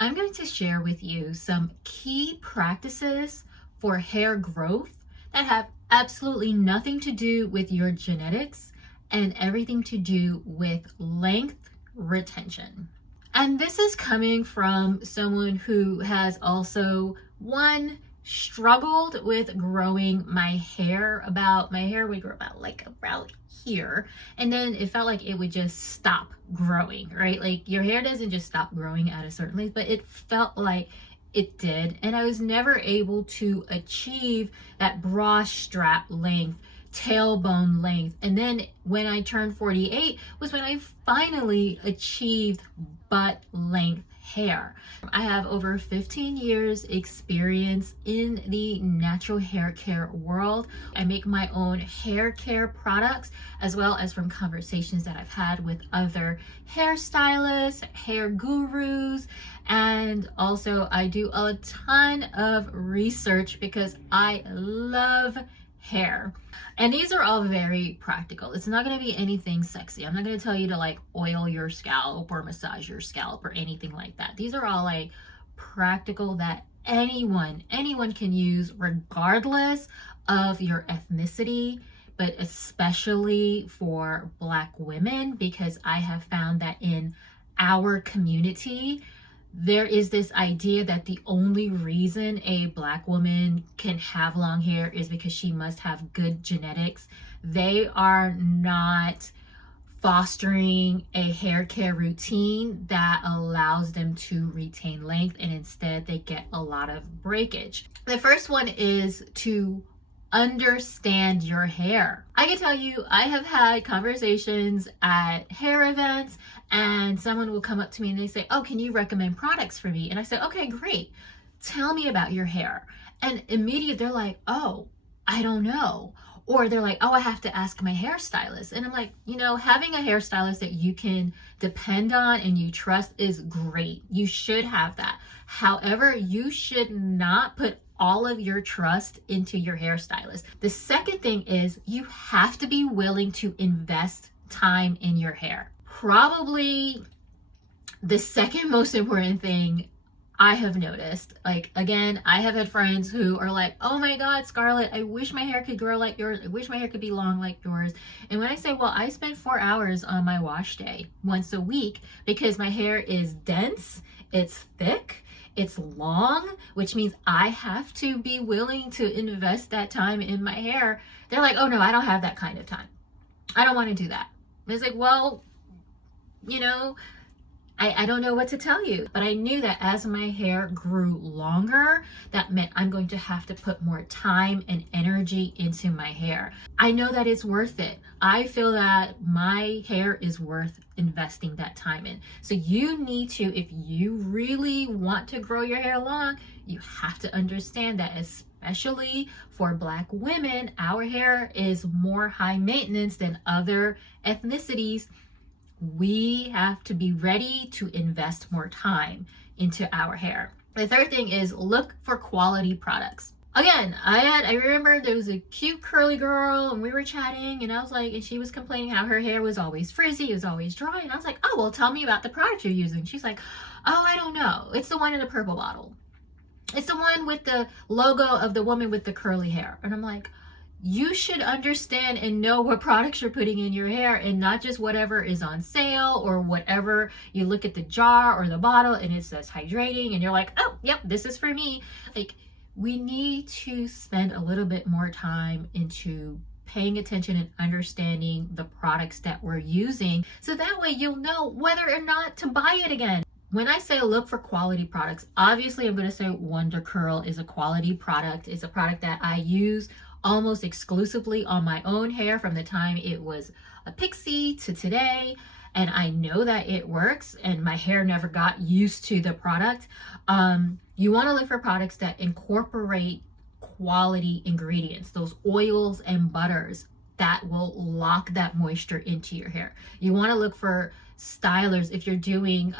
I'm going to share with you some key practices for hair growth that have absolutely nothing to do with your genetics and everything to do with length retention. And this is coming from someone who has also, one, struggled with growing my hair. My hair would grow about here, and then it felt like it would just stop growing, right? Like your hair doesn't just stop growing at a certain length, but it felt like it did, and I was never able to achieve that bra strap length, tailbone length. And then when I turned 48 was when I finally achieved butt length hair. I have over 15 years experience in the natural hair care world. I make my own hair care products, as well as from conversations that I've had with other hairstylists, hair gurus, and also I do a ton of research because I love hair. And these are all very practical. It's not going to be anything sexy. I'm not going to tell you to like oil your scalp or massage your scalp or anything like that. These are all like practical that anyone can use regardless of your ethnicity, but especially for Black women, because I have found that in our community, there is this idea that the only reason a Black woman can have long hair is because she must have good genetics. They are not fostering a hair care routine that allows them to retain length, and instead they get a lot of breakage. The first one is to understand your hair. I can tell you, I have had conversations at hair events and someone will come up to me and they say, "Oh, can you recommend products for me?" And I said, "Okay, great. Tell me about your hair." And immediately they're like, "Oh, I don't know." Or they're like, "Oh, I have to ask my hairstylist." And I'm like, having a hairstylist that you can depend on and you trust is great. You should have that. However, you should not put all of your trust into your hairstylist. The second thing is you have to be willing to invest time in your hair. Probably the second most important thing I have noticed, like, again, I have had friends who are like, "Oh my God, Scarlett, I wish my hair could grow like yours. I wish my hair could be long like yours." And when I say, well, I spend 4 hours on my wash day once a week because my hair is dense, it's thick, it's long, which means I have to be willing to invest that time in my hair. They're like, "Oh no, I don't have that kind of time. I don't want to do that." And it's like, well, I don't know what to tell you, but I knew that as my hair grew longer, that meant I'm going to have to put more time and energy into my hair. I know that it's worth it. I feel that my hair is worth investing that time in. So you need to, if you really want to grow your hair long, you have to understand that, especially for Black women, our hair is more high maintenance than other ethnicities. We have to be ready to invest more time into our hair. The third thing is look for quality products. Again, I remember there was a cute curly girl and we were chatting and I was like, and she was complaining how her hair was always frizzy, it was always dry. And I was like, "Oh, well, tell me about the product you're using." She's like, "Oh, I don't know. It's the one in a purple bottle. It's the one with the logo of the woman with the curly hair." And I'm like, you should understand and know what products you're putting in your hair and not just whatever is on sale or whatever. You look at the jar or the bottle and it says hydrating and you're like, "Oh, yep, this is for me." Like, we need to spend a little bit more time into paying attention and understanding the products that we're using, so that way you'll know whether or not to buy it again. When I say look for quality products, obviously I'm going to say Wonder Curl is a quality product. It's a product that I use almost exclusively on my own hair from the time it was a pixie to today, and I know that it works and my hair never got used to the product. You want to look for products that incorporate quality ingredients, those oils and butters that will lock that moisture into your hair. You want to look for stylers. If you're doing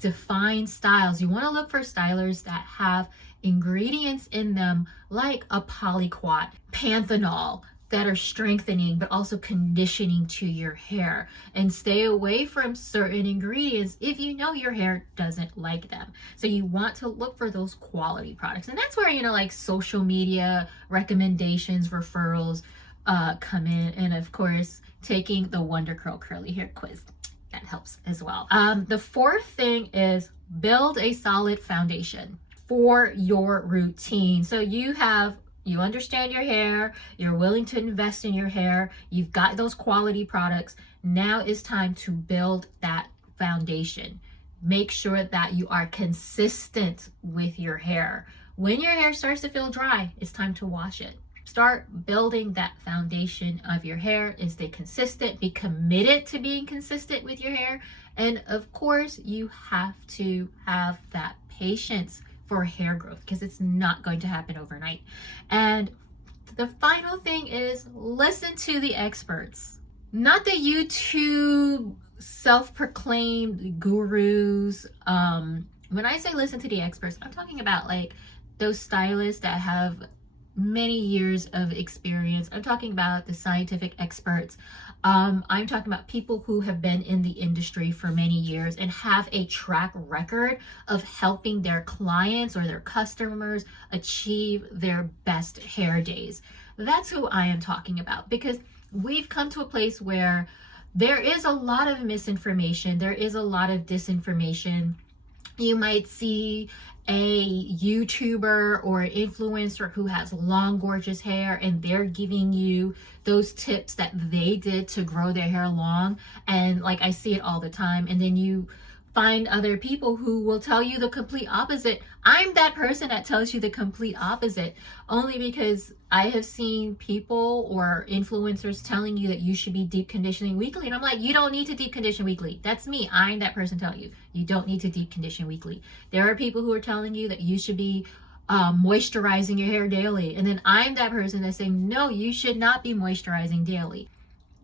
defined styles, you want to look for stylers that have ingredients in them like a polyquat, panthenol, that are strengthening but also conditioning to your hair, and stay away from certain ingredients if you know your hair doesn't like them. So you want to look for those quality products, and that's where, you know, like social media recommendations, referrals come in, and of course taking the Wonder Curl curly hair quiz, that helps as well. The fourth thing is build a solid foundation for your routine. So you understand your hair, you're willing to invest in your hair, you've got those quality products. Now it's time to build that foundation. Make sure that you are consistent with your hair. When your hair starts to feel dry, it's time to wash it. Start building that foundation of your hair and stay consistent. Be committed to being consistent with your hair. And of course, you have to have that patience for hair growth, because it's not going to happen overnight. And the final thing is listen to the experts, not the YouTube self-proclaimed gurus. When I say listen to the experts, I'm talking about like those stylists that have many years of experience. I'm talking about the scientific experts. I'm talking about people who have been in the industry for many years and have a track record of helping their clients or their customers achieve their best hair days. That's who I am talking about, because we've come to a place where there is a lot of misinformation, there is a lot of disinformation. You might see a YouTuber or an influencer who has long, gorgeous hair, and they're giving you those tips that they did to grow their hair long. And like, I see it all the time. And then you find other people who will tell you the complete opposite. I'm that person that tells you the complete opposite, only because I have seen people or influencers telling you that you should be deep conditioning weekly. And I'm like, you don't need to deep condition weekly. That's me. I'm that person telling you, you don't need to deep condition weekly. There are people who are telling you that you should be moisturizing your hair daily. And then I'm that person that's saying, no, you should not be moisturizing daily.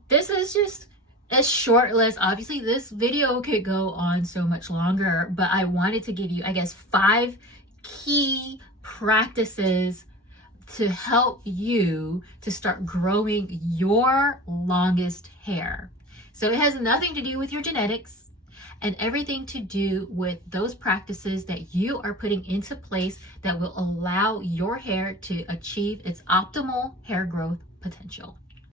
This is just a short list. Obviously, this video could go on so much longer, but I wanted to give you, I guess, 5 key practices to help you to start growing your longest hair. So it has nothing to do with your genetics and everything to do with those practices that you are putting into place that will allow your hair to achieve its optimal hair growth potential.